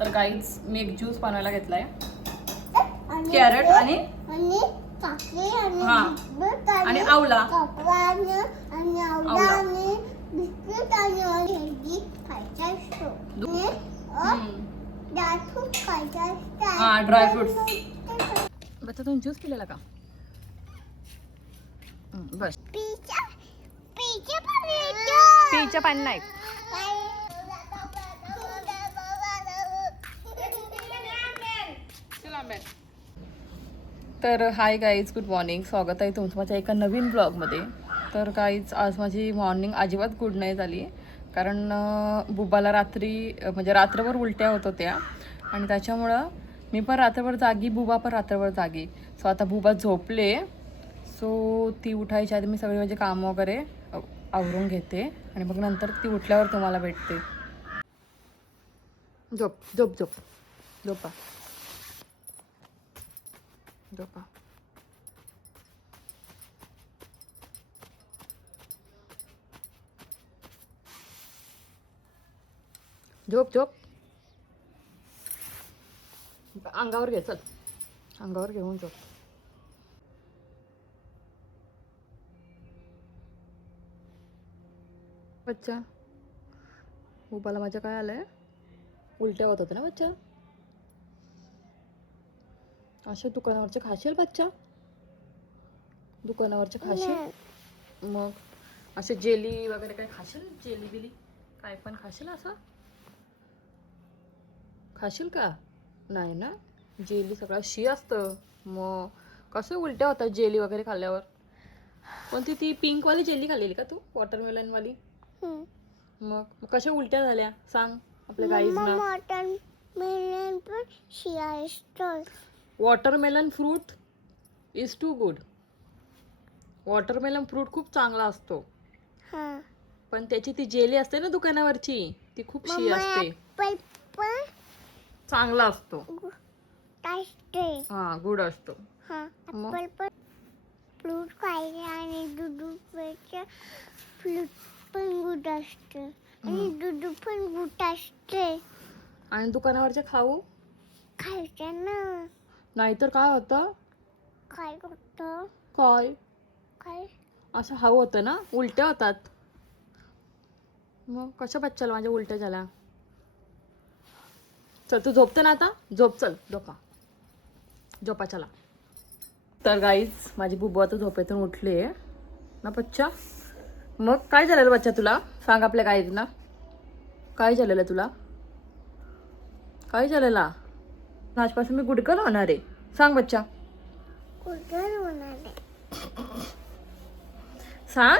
तर गाईज मी एक ज्यूस बनवायला घेतलाय, कॅरेट आणि आणि आवला ड्रायफ्रुट्स. बच्चा तुम्ही ज्यूस पिलेला का? बस पीच्या पाणी नाही. तर हाय गाईज, गुड मॉर्निंग. स्वागत आहे तुमचं माझ्या एका नवीन ब्लॉगमध्ये. तर गाईज आज माझी मॉर्निंग अजिबात गुड नाही झाली, कारण बुबाला म्हणजे रात्रभर उलट्या होत होत्या आणि त्याच्यामुळं मी पण रात्रभर जागी, बुबा पण रात्रभर जागी. सो आता बुबा झोपले, सो ती उठायच्या आधी मी सगळे माझे कामं वगैरे आवरून घेते आणि मग नंतर ती उठल्यावर तुम्हाला भेटते. झोप झोप झोप झोपा झोपा. झोप झोप. अंगावर घे, चल अंगावर घेऊन झोप. बच्चा बुबाला माझ्या काय आलंय? उलट्या होत होत्या ना बच्चा? अशा दुकानावरचे खाशील बच्चा? दुकानावरचे खाशील? मग असे जेली वगैरे काय खाशील? जेली बिली काय पण खाशील? असं खाशील का? नाही ना, जेली सगळं शी असतं. मग कसं उलट्या होतात जेली वगैरे खाल्ल्यावर? कोणती ती पिंकवाली जेली खाल्लेली का तू, वॉटरमेलनवाली? मग कशा उलट्या झाल्या सांग आपल्या गाईजना? वॉटरमेलन पण शी असतं. Watermelon fruit is too good. Watermelon fruit खूप चांगला असतो, पण त्याची ती जेली असते ना दुकानावरची, ती खूप शी असते. चांगला असतो, हा गुड असतो. फ्रूट खायचे आणि दूध प्यायचं. फ्रूट पण गुड असतं आणि दूध पण गुड असते. आणि दुकानावरचे खाऊ खायचं ना, नाहीतर काय होतं? काय होतं? काय काय असं हवं होतं ना, उलट्या होतात. मग कशा बच्चाला माझ्या उलट्या झाल्या? चल तू झोपते ना आता, झोप, चल झोपा झोपा चला. तर गाईज माझी बुबू आता झोपेतून उठली आहे ना बच्चा. मग काय झालेलं बच्चा तुला? सांग आपल्या गाईज ना, काय झालेलं तुला? काय झालेला? आजपासून मी गुडगल होणार आहे, सांग बच्चा. गुडगल होणार आहे सांग.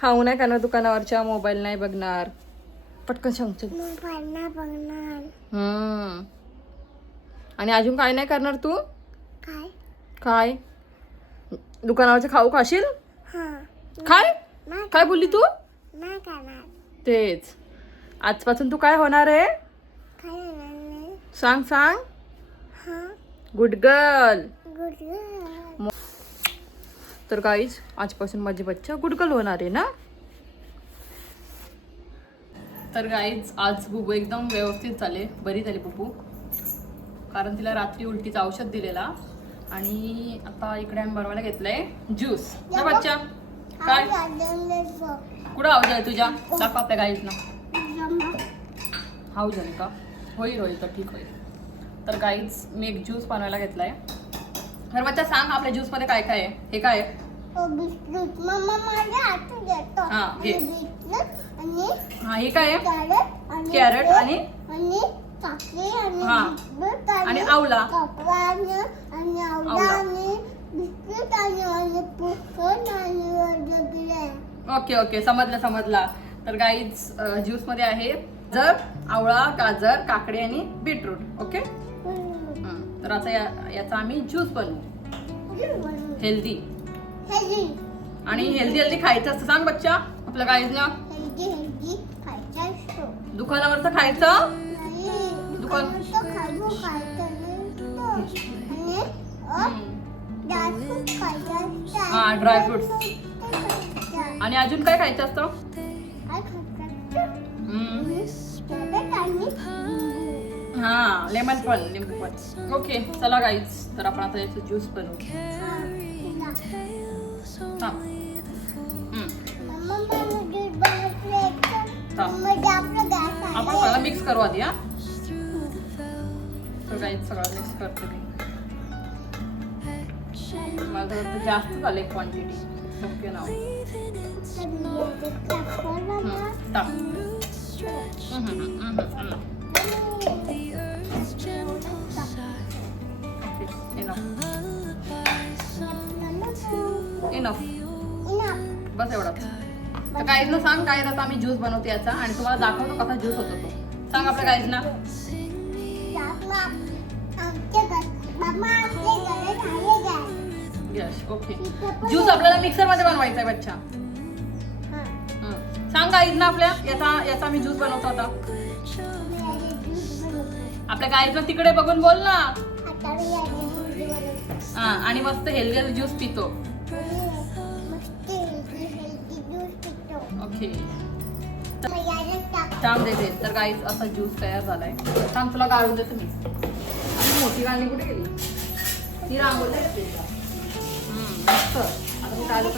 खाऊ नाही करणार दुकानावरच्या, मोबाईल नाही बघणार, पटकन सांग चल. मोबाईल नाही बघणार. आणि अजून काय नाही करणार तू? काय काय दुकानावरचे खाऊ खाशील? काय नाही काय बोलली तू? नाही करणार. तेच आजपासून तू काय होणार आहे? काय होणार नाही. सांग सांग. Good girl. गुडगल. तर गाईज आजपासून माझी बच्चा गुडगल होणार आहे ना. तर गाईज आज बुबू एकदम व्यवस्थित झाले, बरी झाली बुबू, कारण तिला रात्री उलटीचं औषध दिलेला. आणि आता इकडे आम्ही बनवायला घेतलंय ज्यूस ना बच्चा. काय कुठं हाऊ झाली तुझ्या? दाखव आपल्या गाईजना. हाऊ झाली का? होईल होईल तर ठीक होईल. तर गाईज मी एक ज्यूस बनवायला घेतलाय. तर बच्चा सांग आपल्या ज्यूस मध्ये काय काय आहे? हे काय आहे? बिस्किट मम्मा माझ्या हातात देतो. हा घे. आणि हा हे काय आहे? कॅरेट आणि साखरे आणि हा. दूध आणि आवला. आणि आवला आणि बिस्किट आणि पुस्तक आणि वगैरे. ओके ओके समजलं समजला. तर गाईज ज्यूस मध्ये आहे गाजर, आवळा, गाजर, काकडी आणि बीटरूट. ओके. तर आता याचा आम्ही ज्यूस बनवू हेल्दी. आणि हेल्दी हेल्दी खायचं असतं, सांग बच्चा आपल्या गाईजना. हेल्दी खायचं असतो. दुकानावरचं खायचं. दुकान हा ड्रायफ्रुट्स. आणि अजून काय खायचं असतं? हा लेमन पण लिंबू पण. ओके चला गाईज, तर आपण आता याचं ज्यूस बनवू. थांब. मम्मा मला दूध बनवलं थांब. म्हणजे आपलं गॅस आपण आहे. सगळं मिक्स करू आधी. हा तर गाईज सगळं मिक्स करते मी. माझं वाटतं जास्त झाले क्वांटिटी. ओके ना टाक. इनफ बस एवढाच. तर गाईजना सांग काय आता आम्ही ज्यूस बनवतो याचा, आणि तुम्हाला दाखवतो कसा ज्यूस होतो तो. सांग आपल्या गाईजना. Yes okay. ज्यूस आपल्याला मिक्सर मध्ये बनवायचा आहे बच्चा. सांग गाईजना आपल्या याचा आम्ही ज्यूस बनवतो आता. आपल्या गाईजना तिकडे बघून बोल ना. हा आणि मस्त हेल्दी ज्यूस पितो. ओके थांब देते. तर गाईज असा ज्यूस तयार झालाय. थांब तुला गाळून देतो मी. आणि मोठी गाणी कुठे गेली? ती रांगोळी मस्त. आता मी काढू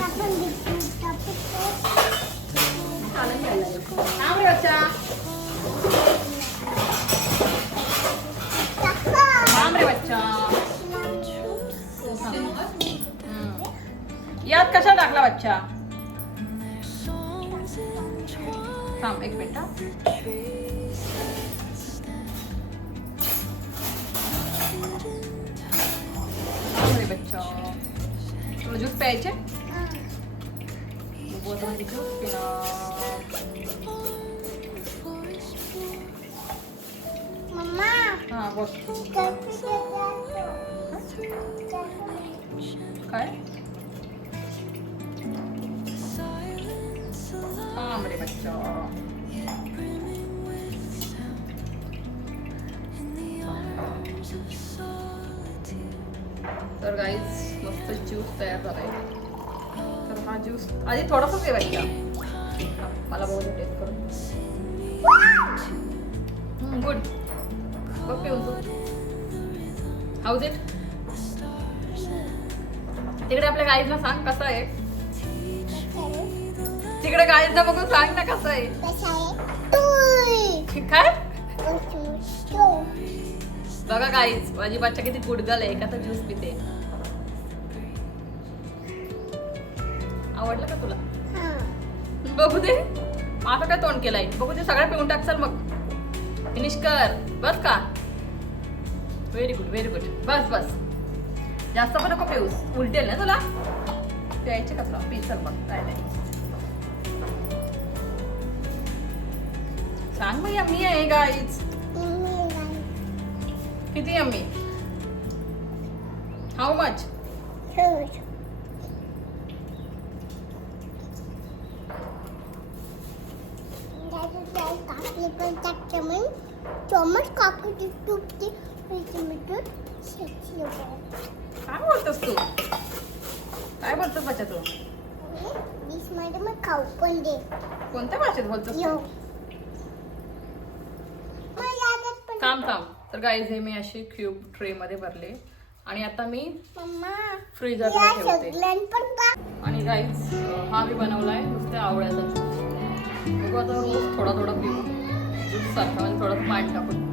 थांब रे बच्चा. थांब रे बच्चा. यात कशा टाकला बच्चा? थांब एक मिनिट. अरे बच्चा तुला ज्यूस प्यायचे? मम्मा हा बोल. काय? थांब रे बच्चा. तर गाईज मस्त ज्यूस तयार झालाय. तर हा ज्यूस आधी थोडासा ठेवायचा. मला बघू दे टेस्ट करून. गुड. बघ पिऊन तू. House it? तिकडे आपल्या गाईजना सांग कसं आहे. तिकडे गाईजना बघून सांग ना कसं आहे. काय बघा गाईज माझी बच्चा किती गुडगल आहे. का ज्यूस पिते. आवडलं का तुला? बघू दे. आता काय तोंड केलंय बघू दे. सगळं पिऊन टाक. चल मग फिनिश कर. बस का? Very good very good. बस बस जास्त पण नको पिऊस. उलटेल ना तुला. प्यायचे का तुला? पी चल मग. काय नाही सांग भाई. यम्मी आहे गाईज. किती यम्मी? How much? काय बोलतोस तू? काय बोलतोस बच्चा तू? खाऊ पण दे. कोणत्या भाषेत बोलतोस तू? थांब थांब. तर गाईज हे मी अशी क्यूब ट्रे मध्ये भरले आणि आता मी फ्रीजर मध्ये ठेवते. आणि गाईज हा मी बनवलाय नुसत्या आवळ्याचा ज्यूस. बघू आता रोज थोडा थोडा पिऊ ज्यूस सारखा म्हणजे थोडं पाणी टाकून.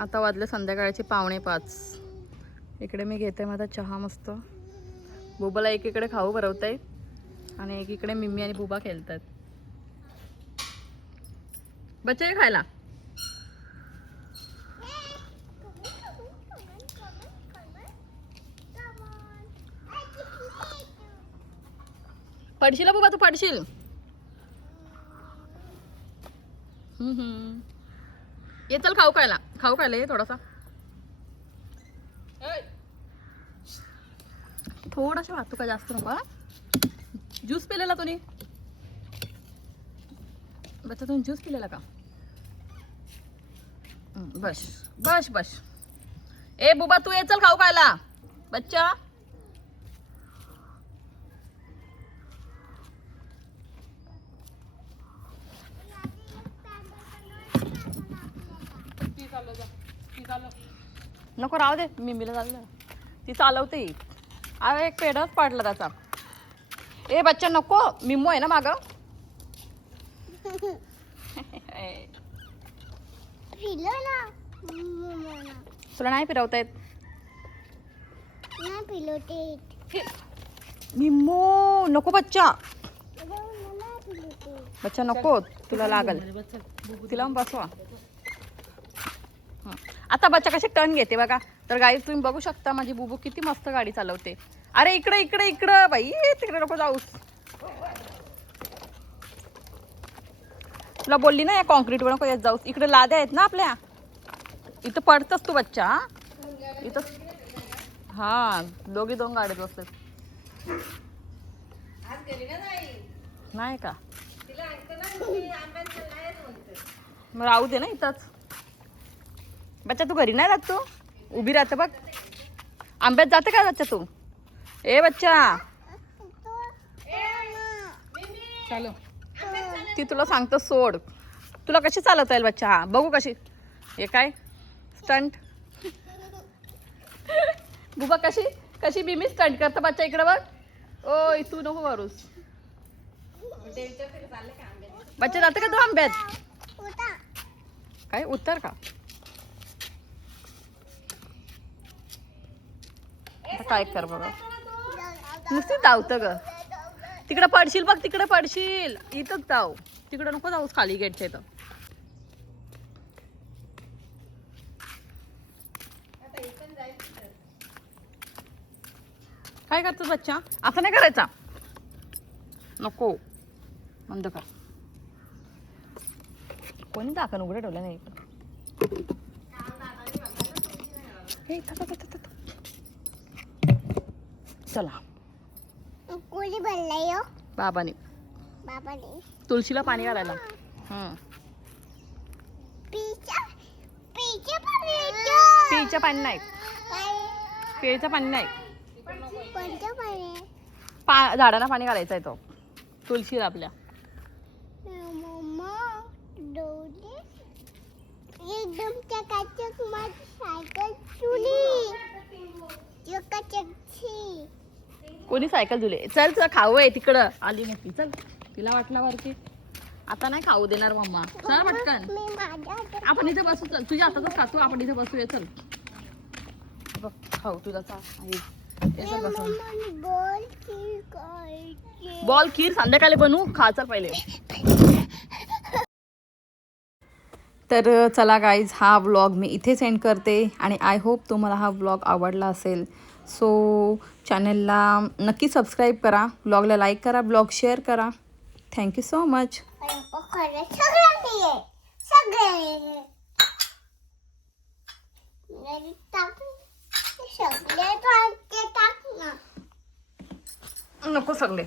आता वाजले संध्याकाळचे 4:45. इकडे मी घेते माझा चहा मस्त. बुबाला एकीकडे खाऊ भरवताय आणि एकीकडे मिम्मी आणि बुबा खेळतात. बच्चे खायला. पडशील बुबा तू पडशील. ये चल खाऊ खायला ये थोडासा. थोडासा वाहतो का जास्त नको. ज्यूस पिलेला तुम्ही? बच्चा तुम्ही ज्यूस पिलेला का? बस बस बस. ए बुबा तू ये चल खाऊ खायला. बच्चा नको राहू दे, मिमीला चाललं ती चालवते. अरे एक पेढाच पाडला त्याचा. ए बच्चा नको, मिमू आहे ना मागं. पिलो ना मम्मा. तुला नाही फिरवता येत. ना पिलो ते मिमू नको बच्चा. ना पिलो ते. बच्चा नको, तुला लागल. तिला बसवा. हं. आता बच्चा कशी टर्न घेते बघा. तर गाई तुम्ही बघू शकता माझी बुबू किती मस्त गाडी चालवते. अरे इकडे इकडे इकडं बाई, तिकडे नको जाऊस. तुला बोलली ना या कॉन्क्रीटवर नको येत जाऊस. इकडे लाद्या आहेत ना आपल्या, इथं पडतस तू बच्चा. इथं हा दोघी दोन गाड्यात बसतात. नाही का मग राहू दे ना इथंच. बच्चा तू घरी नाही राहत, तू उभी राहते बघ. आंब्यात जाते का बच्चा तू? ए बच्चा चालो, ती तुला सांगतो सोड. तुला कशी चालवता येईल बच्चा? हा बघू कशी. हे काय स्टंट बुबा, कशी कशी बिमी स्टंट करतं बच्चा. इकडे बघ. ओय तू नको करूस. बच्चा जाते का तू आंब्यात? काय उत्तर का? आता काय कर बघा, नुसती धावतं ग. तिकडे पडशील बघ, तिकडे पडशील. इथंच जाऊ, तिकडे नको जाऊस खाली गेटच्या इथं. काय करतो बच्चा? असं नाही करायचा. नको, बंद कर. कोणी दाखन उघडं ठेवलं नाही. चला कोणी बनलाय हो? बाबाने बाबाने. तुळशीला पाणी घालायला. केळीचं पाणी नाही, केळीचं पाणी नाही. कोणतं पाणी? झाडांना पाणी घालायचं आहे तो तुळशीला आपल्या. मम्मा डोले एकदम चकाचक माझी सायकल चुली चकाचकची. कोणी सायकल धुले? चल तुला खाऊ आहे तिकडं. आली नक्की, चल. तिला वाटलं वरती आता नाही खाऊ देणार मम्मा. चल पटकन, मी माझ्या आपण इथे बसू. चल तुझ्या हातातच खातो आपण, इथे बसूया. चल बघ खाऊ तुला. बॉल खीर संध्याकाळी बनवू. खा चल पहिले. तर चला गाईज, हा व्लॉग मी इथेच एंड करते आणि आय होप तुम्हाला हा व्लॉग आवडला असेल. सो चॅनलला नक्की सबस्क्राईब करा, व्लॉगला लाईक करा, ब्लॉग शेअर करा. Thank you so much. नको सगळे.